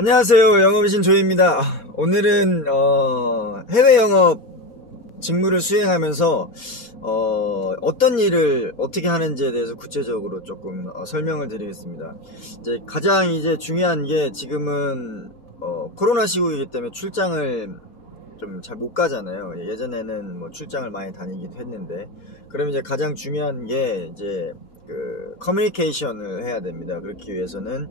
안녕하세요. 영업이신 조이입니다. 오늘은 해외 영업 직무를 수행하면서 어떤 일을 어떻게 하는지에 대해서 구체적으로 조금 설명을 드리겠습니다. 이제 가장 중요한 게 지금은 코로나 시국이기 때문에 출장을 좀 잘 못 가잖아요. 예전에는 뭐 출장을 많이 다니기도 했는데, 그럼 이제 가장 중요한 게 그 커뮤니케이션을 해야 됩니다. 그렇기 위해서는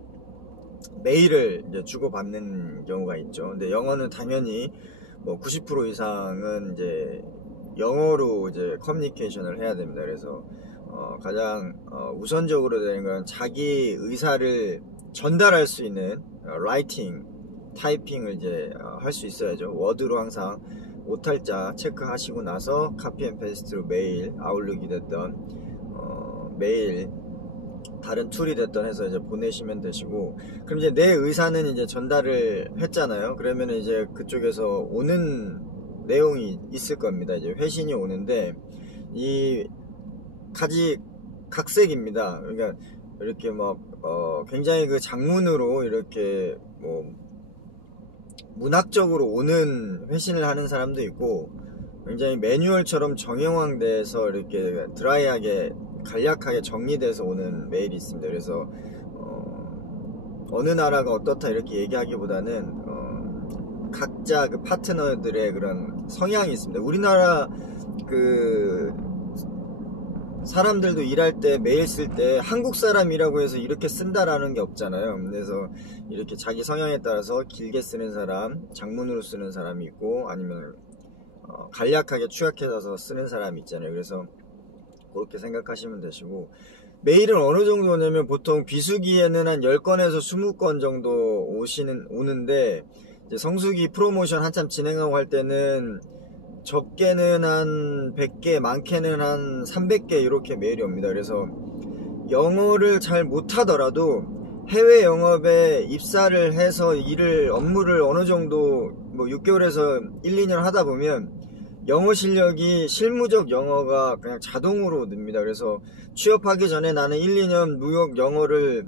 메일을 이제 주고받는 경우가 있죠. 근데 영어는 당연히 뭐 90% 이상은 이제 영어로 이제 커뮤니케이션을 해야 됩니다. 그래서 가장 우선적으로 되는 건 자기 의사를 전달할 수 있는 라이팅, 타이핑을 이제 할 수 있어야죠. 워드로 항상 오탈자 체크하시고 나서 카피 앤 페이스트로 메일, 아웃룩이 됐던 메일 다른 툴이 됐던 해서 이제 보내시면 되시고, 그럼 이제 내 의사는 이제 전달을 했잖아요. 그러면 이제 그쪽에서 오는 내용이 있을 겁니다. 이제 회신이 오는데 이 각색입니다. 그러니까 이렇게 막 굉장히 그 장문으로 이렇게 뭐 문학적으로 오는 회신을 하는 사람도 있고, 굉장히 매뉴얼처럼 정형화돼서 이렇게 드라이하게 간략하게 정리돼서 오는 메일이 있습니다. 그래서 어느 나라가 어떻다 이렇게 얘기하기보다는 각자 그 파트너들의 그런 성향이 있습니다. 우리나라 그 사람들도 일할 때 메일 쓸 때 한국 사람이라고 해서 이렇게 쓴다라는 게 없잖아요. 그래서 이렇게 자기 성향에 따라서 길게 쓰는 사람, 장문으로 쓰는 사람이 있고, 아니면 간략하게 축약해서 쓰는 사람이 있잖아요. 그래서 그렇게 생각하시면 되시고, 메일은 어느 정도 오냐면 보통 비수기에는 한 10건에서 20건 정도 오는데, 이제 성수기 프로모션 한참 진행하고 할 때는 적게는 한 100개, 많게는 한 300개 이렇게 메일이 옵니다. 그래서 영어를 잘 못하더라도 해외 영업에 입사를 해서 업무를 어느 정도 뭐 6개월에서 1, 2년 하다 보면 영어 실력이 실무적 영어가 그냥 자동으로 늡니다. 그래서 취업하기 전에 나는 1, 2년 무역 영어를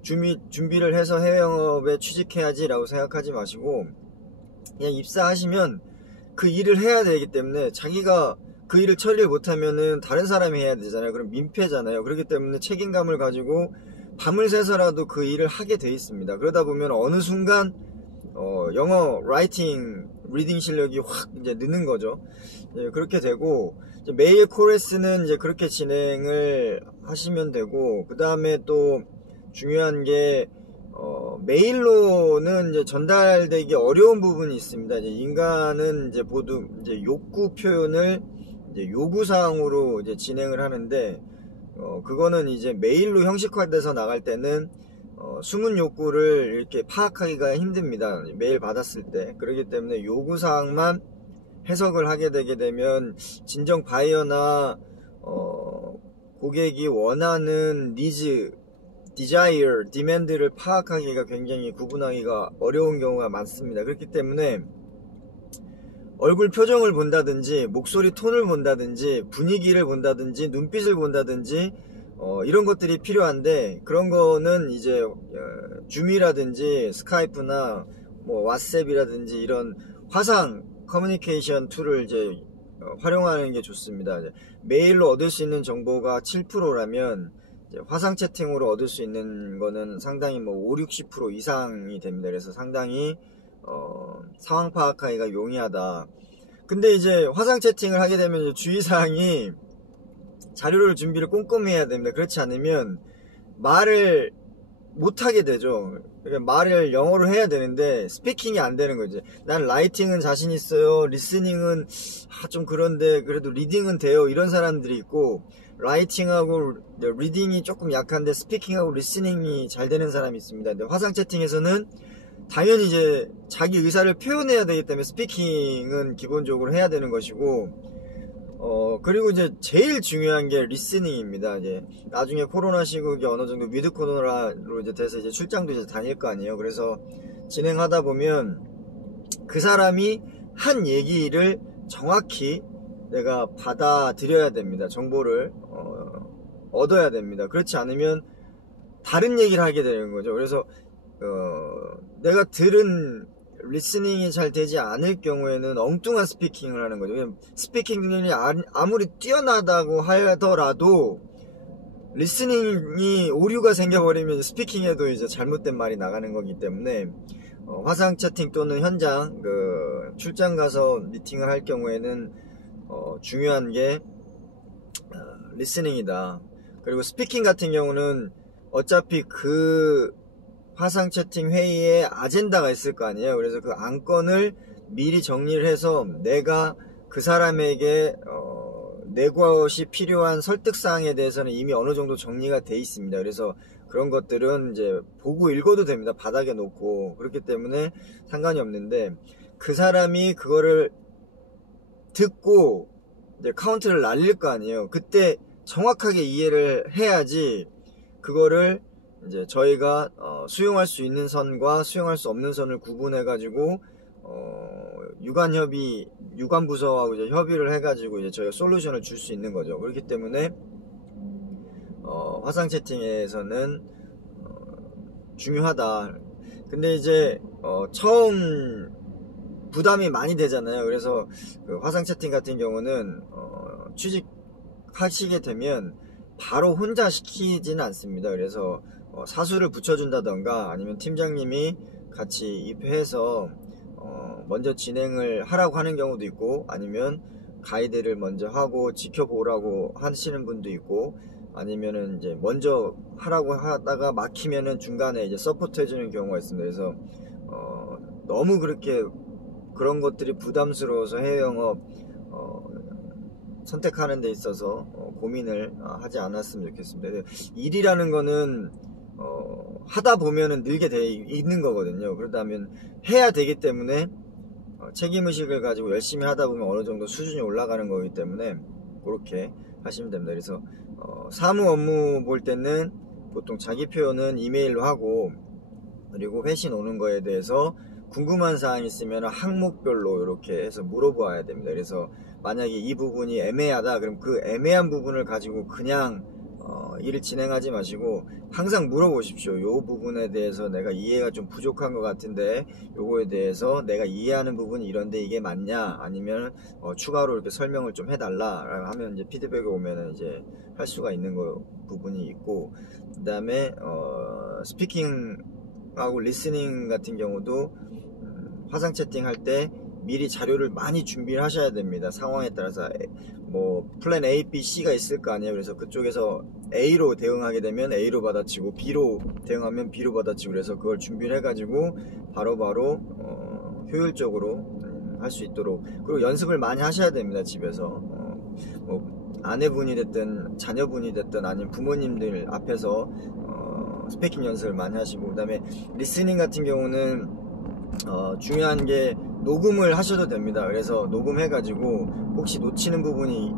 준비를 해서 해외 영업에 취직해야지 라고 생각하지 마시고, 그냥 입사하시면 그 일을 해야 되기 때문에 자기가 그 일을 처리를 못하면은 다른 사람이 해야 되잖아요. 그럼 민폐잖아요. 그렇기 때문에 책임감을 가지고 밤을 새서라도 그 일을 하게 돼 있습니다. 그러다 보면 어느 순간 영어 라이팅, 리딩 실력이 확 이제 느는 거죠. 그렇게 되고, 이제 메일 코레스는 이제 그렇게 진행을 하시면 되고, 그 다음에 또 중요한 게 메일로는 이제 전달되기 어려운 부분이 있습니다. 이제 인간은 이제 모두 이제 욕구 표현을 이제 요구사항으로 이제 진행을 하는데, 그거는 이제 메일로 형식화돼서 나갈 때는 숨은 욕구를 이렇게 파악하기가 힘듭니다. 메일 받았을 때. 그렇기 때문에 요구사항만 해석을 하게 되게 되면 진정 바이어나 고객이 원하는 니즈, desire, demand를 파악하기가 굉장히 구분하기가 어려운 경우가 많습니다. 그렇기 때문에 얼굴 표정을 본다든지 목소리 톤을 본다든지 분위기를 본다든지 눈빛을 본다든지 이런 것들이 필요한데, 그런 거는 이제 줌이라든지 스카이프나 뭐 왓츠앱이라든지 이런 화상 커뮤니케이션 툴을 이제 활용하는 게 좋습니다. 메일로 얻을 수 있는 정보가 7%라면 화상 채팅으로 얻을 수 있는 거는 상당히 뭐 5, 60% 이상이 됩니다. 그래서 상당히 상황 파악하기가 용이하다. 근데 이제 화상 채팅을 하게 되면 이제 주의사항이 자료를 준비를 꼼꼼히 해야 됩니다. 그렇지 않으면 말을 못하게 되죠. 그러니까 말을 영어로 해야 되는데 스피킹이 안 되는 거죠. 난 라이팅은 자신 있어요, 리스닝은 좀 그런데 그래도 리딩은 돼요, 이런 사람들이 있고, 라이팅하고 리딩이 조금 약한데 스피킹하고 리스닝이 잘 되는 사람이 있습니다. 근데 화상 채팅에서는 당연히 이제 자기 의사를 표현해야 되기 때문에 스피킹은 기본적으로 해야 되는 것이고, 그리고 이제 제일 중요한 게 리스닝입니다. 이제 나중에 코로나 시국이 어느 정도 위드 코로나로 이제 돼서 이제 출장도 이제 다닐 거 아니에요. 그래서 진행하다 보면 그 사람이 한 얘기를 정확히 내가 받아들여야 됩니다. 정보를 얻어야 됩니다. 그렇지 않으면 다른 얘기를 하게 되는 거죠. 그래서 내가 들은 리스닝이 잘 되지 않을 경우에는 엉뚱한 스피킹을 하는 거죠. 스피킹 능력이 아무리 뛰어나다고 하더라도 리스닝이 오류가 생겨버리면 스피킹에도 이제 잘못된 말이 나가는 거기 때문에 화상 채팅 또는 현장 출장 가서 미팅을 할 경우에는 중요한 게 리스닝이다. 그리고 스피킹 같은 경우는 어차피 그 화상 채팅 회의에 아젠다가 있을 거 아니에요. 그래서 그 안건을 미리 정리를 해서 내가 그 사람에게 내 것이 필요한 설득사항에 대해서는 이미 어느 정도 정리가 돼 있습니다. 그래서 그런 것들은 이제 보고 읽어도 됩니다. 바닥에 놓고. 그렇기 때문에 상관이 없는데, 그 사람이 그거를 듣고 이제 카운트를 날릴 거 아니에요. 그때 정확하게 이해를 해야지 그거를 이제 저희가 수용할 수 있는 선과 수용할 수 없는 선을 구분해 가지고 유관 부서하고 이제 협의를 해 가지고 이제 저희가 솔루션을 줄 수 있는 거죠. 그렇기 때문에 화상 채팅에서는 중요하다. 근데 이제 처음 부담이 많이 되잖아요. 그래서 그 화상 채팅 같은 경우는 취직하시게 되면 바로 혼자 시키지는 않습니다. 그래서 사수를 붙여준다던가 아니면 팀장님이 같이 입회해서 먼저 진행을 하라고 하는 경우도 있고, 아니면 가이드를 먼저 하고 지켜보라고 하시는 분도 있고, 아니면은 이제 먼저 하라고 하다가 막히면은 중간에 이제 서포트 해주는 경우가 있습니다. 그래서 너무 그렇게 그런 것들이 부담스러워서 해외 영업 선택하는 데 있어서 고민을 하지 않았으면 좋겠습니다. 일이라는 거는 하다 보면은 늘게 돼 있는 거거든요. 그렇다면 해야 되기 때문에 책임의식을 가지고 열심히 하다 보면 어느 정도 수준이 올라가는 거기 때문에 그렇게 하시면 됩니다. 그래서 사무 업무 볼 때는 보통 자기 표현은 이메일로 하고, 그리고 회신 오는 거에 대해서 궁금한 사항이 있으면 항목별로 이렇게 해서 물어봐야 됩니다. 그래서 만약에 이 부분이 애매하다, 그럼 그 애매한 부분을 가지고 그냥 일을 진행하지 마시고 항상 물어보십시오. 이 부분에 대해서 내가 이해가 좀 부족한 것 같은데 요거에 대해서 내가 이해하는 부분이 이런데 이게 맞냐, 아니면 추가로 이렇게 설명을 좀 해달라 라고 하면 이제 피드백이 오면은 이제 할 수가 있는 부분이 있고, 그 다음에 스피킹하고 리스닝 같은 경우도 화상 채팅 할 때 미리 자료를 많이 준비를 하셔야 됩니다. 상황에 따라서 뭐 플랜 A, B, C가 있을 거 아니에요. 그래서 그쪽에서 A로 대응하게 되면 A로 받아치고, B로 대응하면 B로 받아치고, 그래서 그걸 준비를 해가지고 바로바로 효율적으로 할 수 있도록, 그리고 연습을 많이 하셔야 됩니다. 집에서 뭐 아내분이 됐든 자녀분이 됐든 아니면 부모님들 앞에서 스피킹 연습을 많이 하시고, 그 다음에 리스닝 같은 경우는 중요한 게 녹음을 하셔도 됩니다. 그래서 녹음해가지고 혹시 놓치는 부분이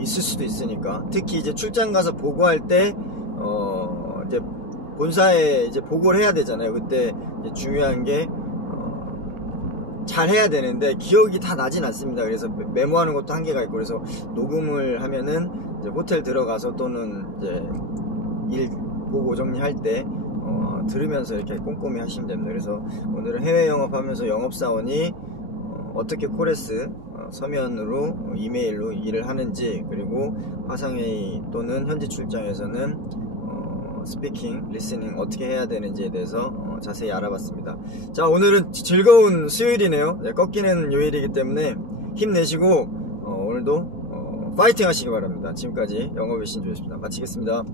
있을 수도 있으니까, 특히 이제 출장 가서 보고할 때 이제 본사에 이제 보고를 해야 되잖아요. 그때 이제 중요한 게 잘 해야 되는데 기억이 다 나진 않습니다. 그래서 메모하는 것도 한계가 있고, 그래서 녹음을 하면은 이제 호텔 들어가서 또는 이제 일 보고 정리할 때 들으면서 이렇게 꼼꼼히 하시면 됩니다. 그래서 오늘은 해외 영업하면서 영업사원이 어떻게 코레스 서면으로 이메일로 일을 하는지, 그리고 화상회의 또는 현지 출장에서는 스피킹, 리스닝 어떻게 해야 되는지에 대해서 자세히 알아봤습니다. 자, 오늘은 즐거운 수요일이네요. 네, 꺾이는 요일이기 때문에 힘내시고 오늘도 파이팅 하시기 바랍니다. 지금까지 영업의 신조였습니다. 마치겠습니다.